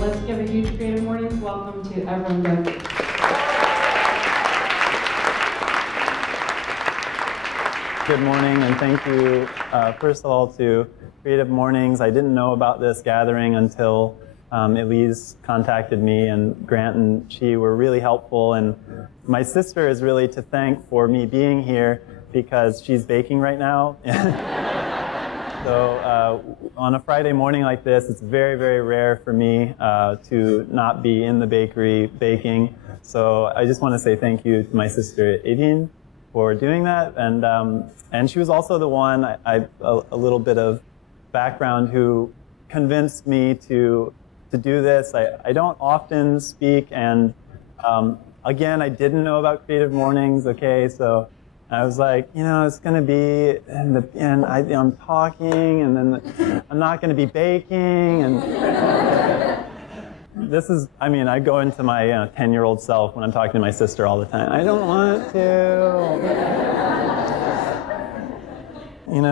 Let's give a huge Creative Mornings welcome to Evrim Dogu. Good morning, and thank you, first of all, to Creative Mornings. I didn't know about this gathering until Elise contacted me, and Grant and she were really helpful. And my sister is really to thank for me being here because she's baking right now. So on a Friday morning like this, it's very, very rare for me to not be in the bakery baking. So I just want to say thank you to my sister Evrim for doing that. And she was also the one, a little bit of background, who convinced me to do this. I don't often speak, and again, I didn't know about Creative Mornings, okay, so I was like, it's going to be, and I'm talking, and then I'm not going to be baking, and this is, I go into my 10-year-old self when I'm talking to my sister all the time. I don't want to.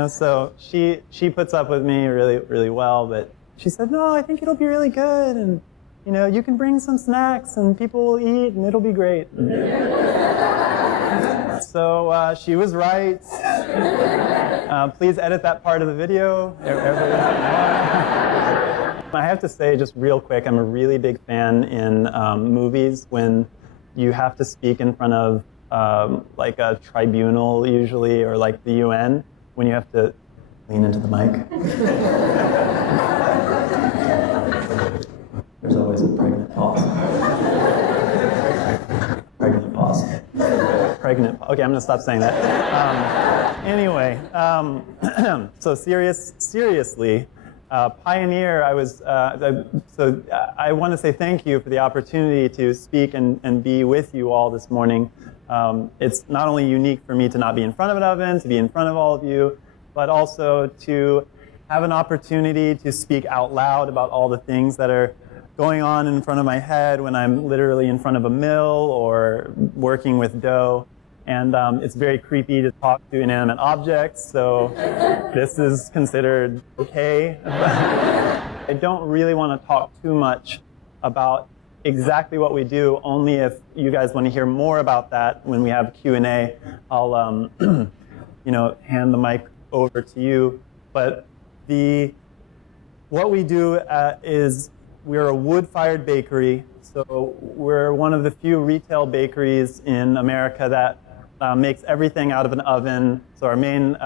So she puts up with me really, really well, but she said, no, I think it'll be really good, and you can bring some snacks, and people will eat, and it'll be great. So she was right. Please edit that part of the video. I have to say, just real quick, I'm a really big fan in movies when you have to speak in front of like a tribunal, usually, or like the UN, when you have to lean into the mic. There's always a pregnant pause. Pregnant pause. Pregnant. Okay, I'm going to stop saying that. Anyway, so seriously, Pioneer, so I want to say thank you for the opportunity to speak and be with you all this morning. It's not only unique for me to not be in front of an oven, to be in front of all of you, but also to have an opportunity to speak out loud about all the things that are going on in front of my head when I'm literally in front of a mill or working with dough. And it's very creepy to talk to inanimate objects, so this is considered okay. I don't really want to talk too much about exactly what we do, only if you guys want to hear more about that when we have Q&A. I'll hand the mic over to you. But what we do is we're a wood-fired bakery, so we're one of the few retail bakeries in America that makes everything out of an oven. So our main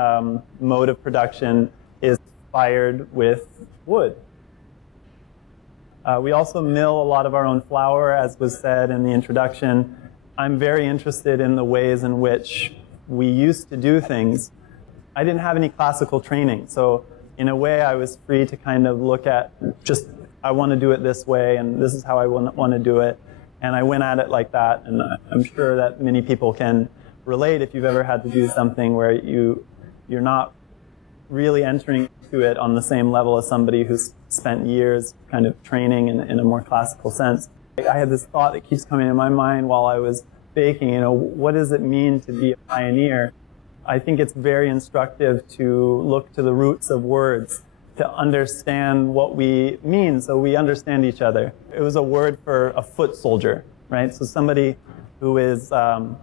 mode of production is fired with wood. We also mill a lot of our own flour, as was said in the introduction. I'm very interested in the ways in which we used to do things. I didn't have any classical training, so in a way I was free to kind of look at just, I want to do it this way, and this is how I want to do it. And I went at it like that, and I'm sure that many people can relate if you've ever had to do something where you're not really entering into it on the same level as somebody who's spent years kind of training in a more classical sense. I had this thought that keeps coming in my mind while I was baking, what does it mean to be a pioneer? I think it's very instructive to look to the roots of words to understand what we mean, so we understand each other. It was a word for a foot soldier, right? So somebody who is, so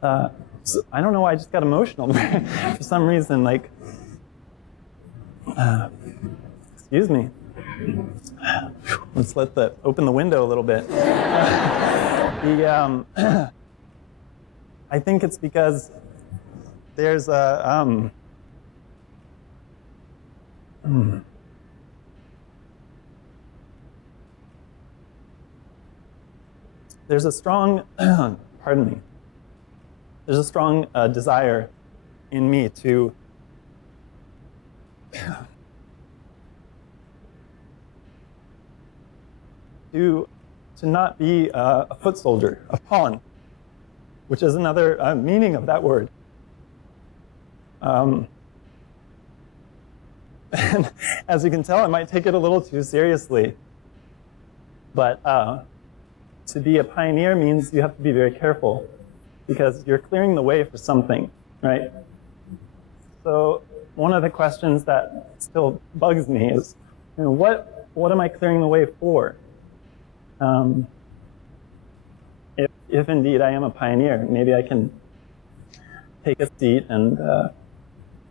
I don't know why I just got emotional for some reason, like, excuse me. Let's open the window a little bit. I think it's because there's a, there's a strong, pardon me, there's a strong desire in me to not be a foot soldier, a pawn, which is another meaning of that word. And as you can tell, I might take it a little too seriously. But to be a pioneer means you have to be very careful because you're clearing the way for something, right? So one of the questions that still bugs me is, what am I clearing the way for? If indeed I am a pioneer, maybe I can take a seat and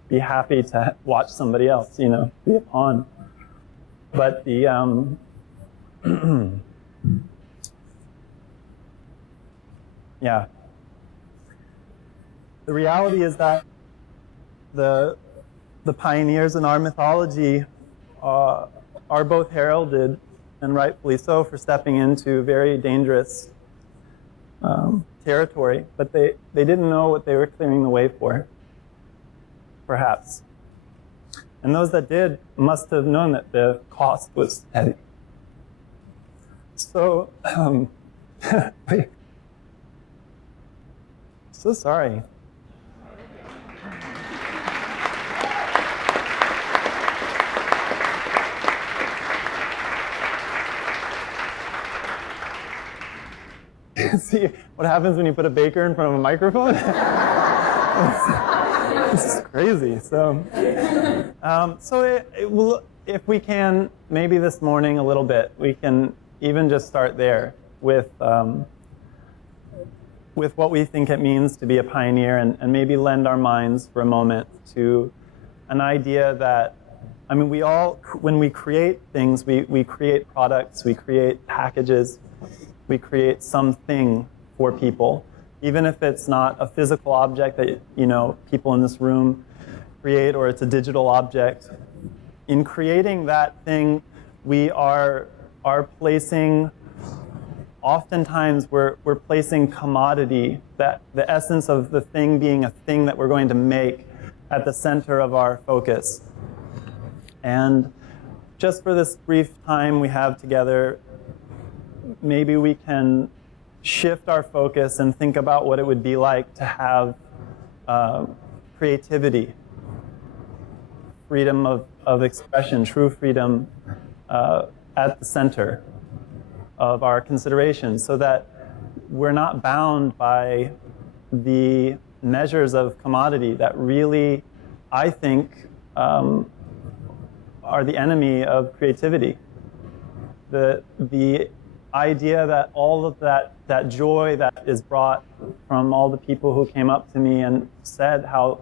be happy to watch somebody else, be a pawn. But yeah. The reality is that the pioneers in our mythology are both heralded, and rightfully so, for stepping into very dangerous territory, but they didn't know what they were clearing the way for, perhaps. And those that did must have known that the cost was heavy. So, so sorry. See what happens when you put a baker in front of a microphone? This is crazy. So if we can, maybe this morning a little bit, we can even just start there with what we think it means to be a pioneer, and maybe lend our minds for a moment to an idea that, we all, when we create things, we create products, we create packages, we create something for people, even if it's not a physical object that people in this room create, or it's a digital object. In creating that thing, we are placing, oftentimes we're placing commodity, that the essence of the thing being a thing that we're going to make, at the center of our focus. And just for this brief time we have together, maybe we can shift our focus and think about what it would be like to have creativity, freedom of expression, true freedom at the center of our consideration, so that we're not bound by the measures of commodity that really, I think, are the enemy of creativity. The idea that all of that joy that is brought from all the people who came up to me and said how,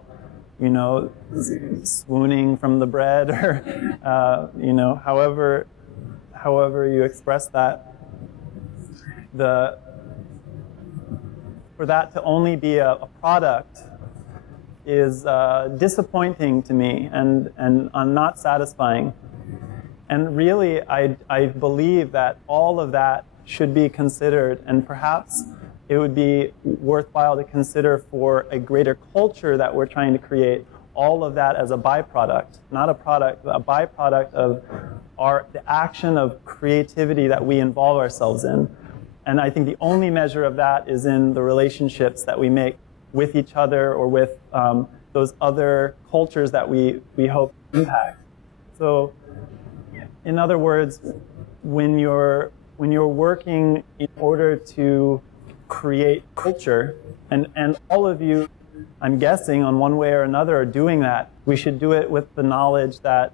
swooning from the bread, or however you express that, for that to only be a product is disappointing to me and not satisfying. And really, I believe that all of that should be considered, and perhaps it would be worthwhile to consider for a greater culture that we're trying to create, all of that as a byproduct, not a product, but a byproduct of the action of creativity that we involve ourselves in. And I think the only measure of that is in the relationships that we make with each other, or with those other cultures that we hope to impact. So, in other words, when you're working in order to create culture, and all of you, I'm guessing, on one way or another, are doing that, we should do it with the knowledge that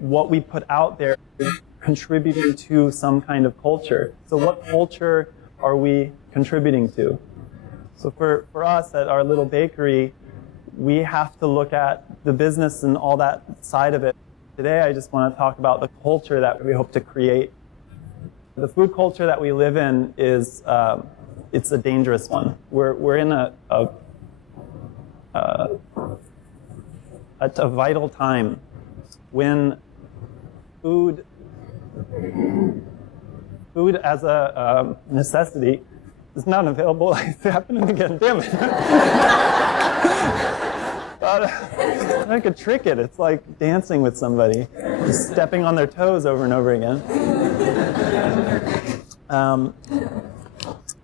what we put out there is contributing to some kind of culture. So what culture are we contributing to? So for us at our little bakery, we have to look at the business and all that side of it. Today, I just want to talk about the culture that we hope to create. The food culture that we live in is, it's a dangerous one. We're in a vital time when food as a necessity is not available. It's happening again, damn it. I could trick it. It's like dancing with somebody, just stepping on their toes over and over again.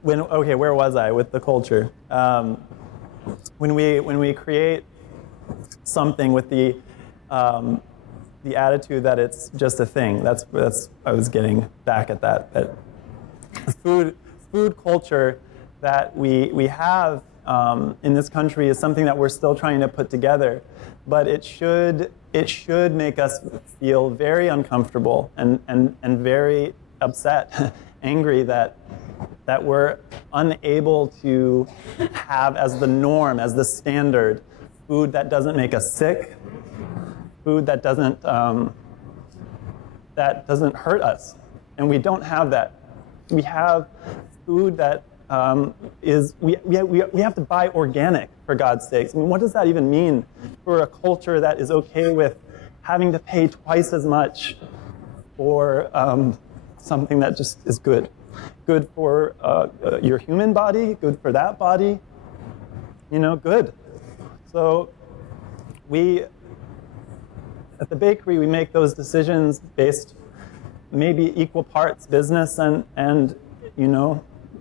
Where was I with the culture? When we create something with the attitude that it's just a thing, that's I was getting back at that. That food culture that we have in this country is something that we're still trying to put together, but it should make us feel very uncomfortable and very upset, angry that we're unable to have as the norm, as the standard, food that doesn't make us sick, food that doesn't hurt us. And we don't have that. We have food that we have to buy organic, for God's sakes. I mean, what does that even mean for a culture that is okay with having to pay twice as much for something that just is good? Good for your human body, good for that body, good. So at the bakery, we make those decisions based maybe equal parts business and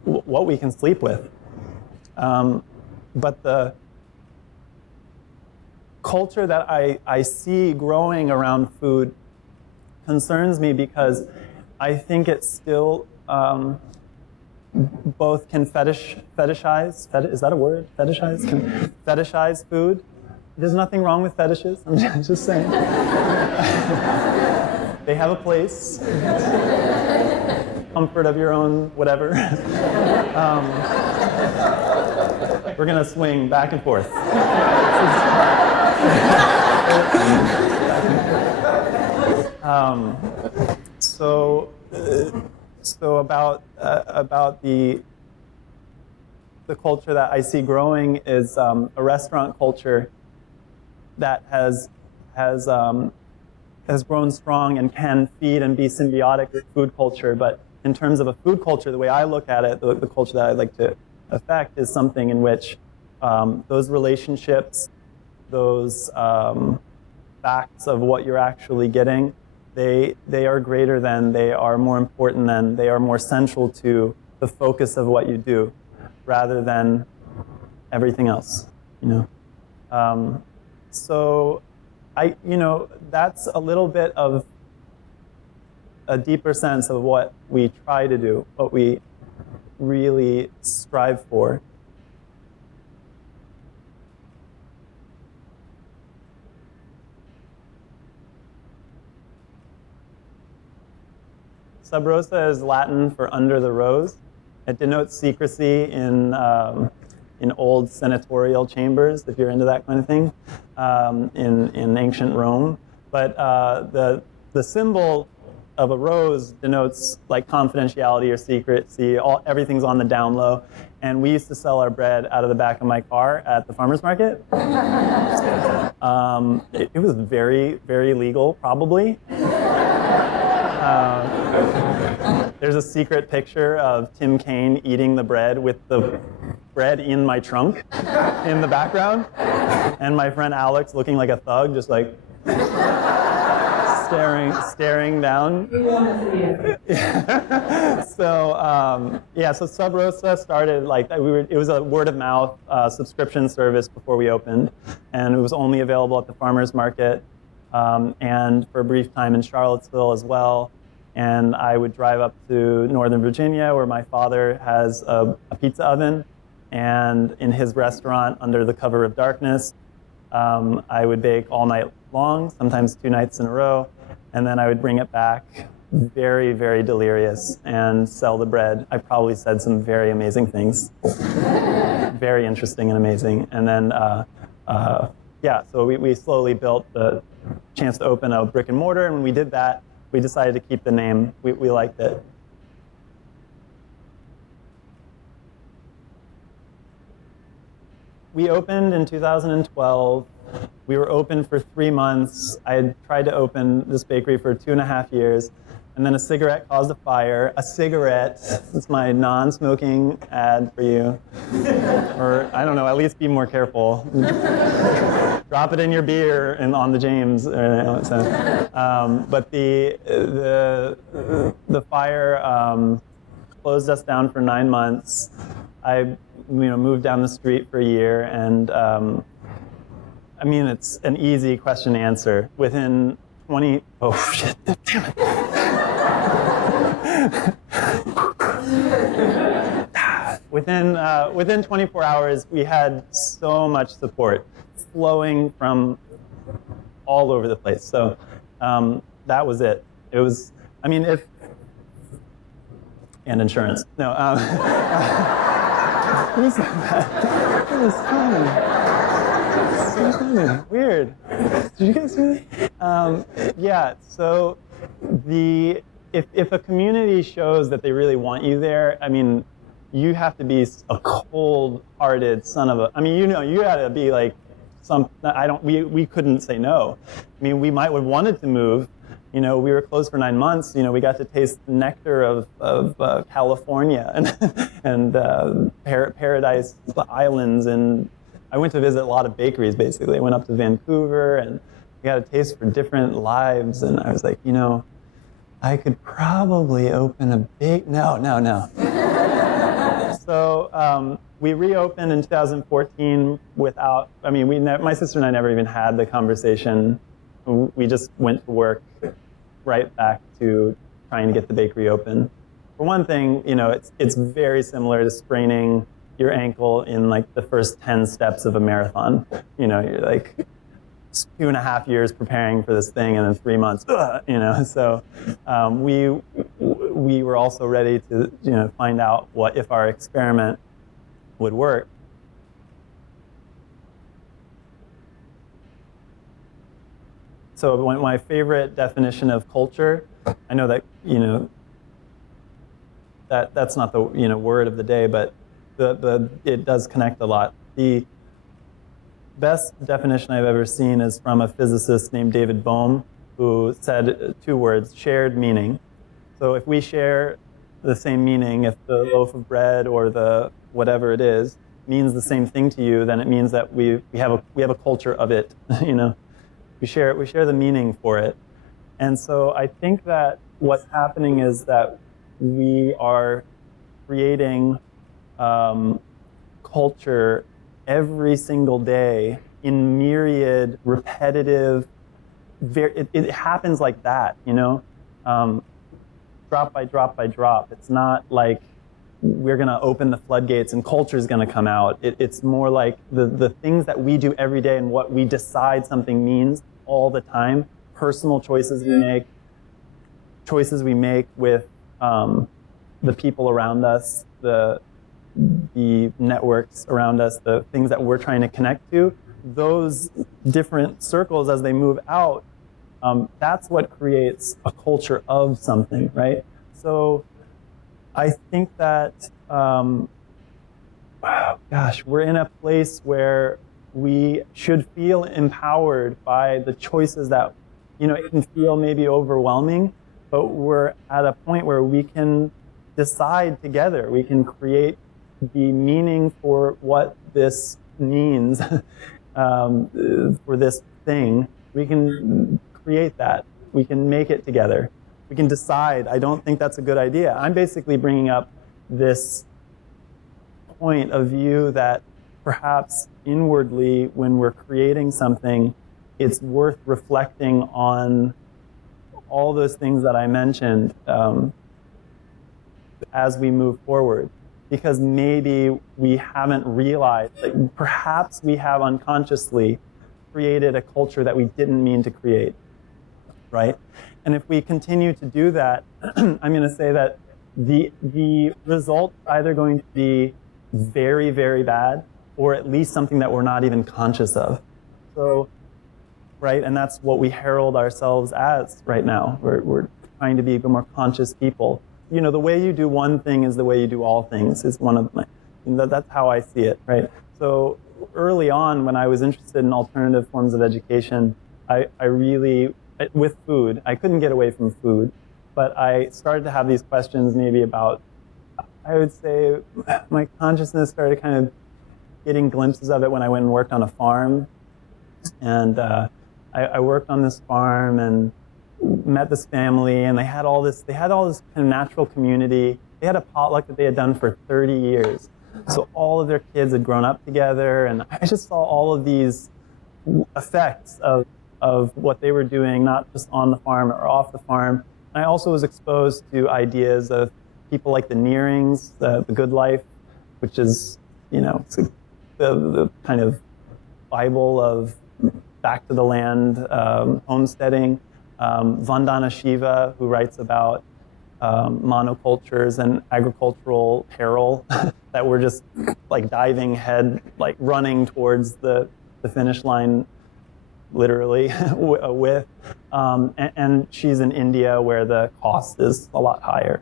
what we can sleep with. But the culture that I see growing around food concerns me because I think it still both can fetishize, is that a word? Fetishize? Can fetishize food. There's nothing wrong with fetishes, I'm just saying. They have a place. Comfort of your own, whatever. We're going to swing back and forth. So about the culture that I see growing is a restaurant culture that has grown strong and can feed and be symbiotic with food culture. But in terms of a food culture, the way I look at it, the culture that I'd like to affect is something in which those relationships, those facts of what you're actually getting, they are greater than, they are more important than, they are more central to the focus of what you do, rather than everything else. So that's a little bit of a deeper sense of what we try to do, what we really strive for. Sub rosa is Latin for under the rose. It denotes secrecy in old senatorial chambers, if you're into that kind of thing, in ancient Rome. But the symbol of a rose denotes like confidentiality or secrecy. Everything's on the down low. And we used to sell our bread out of the back of my car at the farmer's market. It was very, very legal, probably. There's a secret picture of Tim Kaine eating the bread with the bread in my trunk in the background, and my friend Alex looking like a thug, just like staring down. So Sub Rosa started like it was a word of mouth subscription service before we opened, and it was only available at the farmers market and for a brief time in Charlottesville as well. And I would drive up to Northern Virginia, where my father has a pizza oven, and in his restaurant, under the cover of darkness, I would bake all night long, sometimes 2 nights in a row, and then I would bring it back, very, very delirious, and sell the bread. I probably said some very amazing things, very interesting and amazing. And then, so we slowly built the chance to open a brick and mortar, and when we did that, we decided to keep the name. We liked it. We opened in 2012. We were open for 3 months. I had tried to open this bakery for 2.5 years, and then a cigarette caused a fire. A cigarette, it's my non-smoking ad for you. Or, I don't know, at least be more careful. Drop it in your beer and on the James. But the fire closed us down for 9 months. I moved down the street for a year, and it's an easy question to answer. Within 20, oh shit, damn it. Within 24 hours, we had so much support flowing from all over the place. So that was it. It was, And insurance. No. Who said that? It was funny. So funny. Weird. Did you guys hear that? Yeah. So if a community shows that they really want you there, I mean, you have to be a cold-hearted son of a. I mean, you got to be like some. We couldn't say no. I mean, we might have wanted to move. We were closed for 9 months. We got to taste the nectar of California and Paradise Islands, and I went to visit a lot of bakeries. Basically, I went up to Vancouver, and we got a taste for different lives. And I was like, I could probably open a big no. So we reopened in 2014 without. I mean, my sister and I never even had the conversation. We just went to work right back to trying to get the bakery open. For one thing, it's very similar to spraining your ankle in like the first 10 steps of a marathon. You're like 2.5 years preparing for this thing, and then 3 months. So we were also ready to find out if our experiment would work. So my favorite definition of culture, I know that that's not the word of the day, but it does connect a lot. The best definition I've ever seen is from a physicist named David Bohm, who said 2 words: shared meaning. So if we share the same meaning, if the loaf of bread or the whatever it is means the same thing to you, then it means that we have a culture of it. We share the meaning for it. And so I think that what's happening is that we are creating culture every single day in myriad, repetitive, it happens like that, drop by drop by drop. It's not like we're going to open the floodgates and culture is going to come out. It's more like the things that we do every day and what we decide something means all the time, personal choices we make with the people around us, the networks around us, the things that we're trying to connect to, those different circles as they move out, that's what creates a culture of something, right? So I think that, we're in a place where we should feel empowered by the choices that, it can feel maybe overwhelming, but we're at a point where we can decide together. We can create the meaning for what this means for this thing. We can create that. We can make it together. We can decide. I don't think that's a good idea. I'm basically bringing up this point of view that perhaps inwardly, when we're creating something, it's worth reflecting on all those things that I mentioned as we move forward. Because maybe we haven't realized, like perhaps we have unconsciously created a culture that we didn't mean to create, right? And if we continue to do that, I'm going to say that the result's either going to be very, very bad, or at least something that we're not even conscious of. So, right, and that's what we herald ourselves as right now. We're trying to be more conscious people. The way you do one thing is the way you do all things, is one of my, that's how I see it, right? So early on, when I was interested in alternative forms of education, I really, with food, I couldn't get away from food, but I started to have these questions maybe about, I would say my consciousness started kind of getting glimpses of it when I went and worked on a farm. And I worked on this farm and met this family, and they had all this kind of natural community. They had a potluck that they had done for 30 years. So all of their kids had grown up together, and I just saw all of these effects of what they were doing, not just on the farm or off the farm. And I also was exposed to ideas of people like the Nearings, the Good Life, which is, the kind of Bible of back to the land, homesteading. Vandana Shiva, who writes about monocultures and agricultural peril that we're just like diving head, like running towards the finish line, literally with. And she's in India where the cost is a lot higher.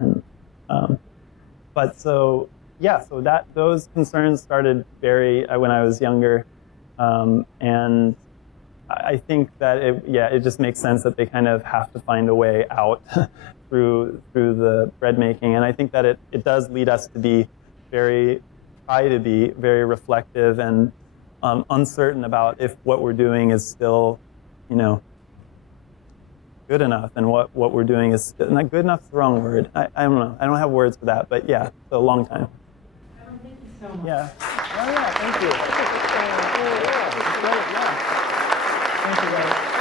But so, yeah, so those concerns started when I was younger. And I think that it just makes sense that they kind of have to find a way out through the bread making. And I think that it does lead us to try to be very reflective and uncertain about if what we're doing is still, good enough, and what we're doing is not good enough. Is the wrong word. I don't know. I don't have words for that. But yeah, it's a long time. Thank you so much. Yeah. Oh yeah. Thank you. Thank you, guys.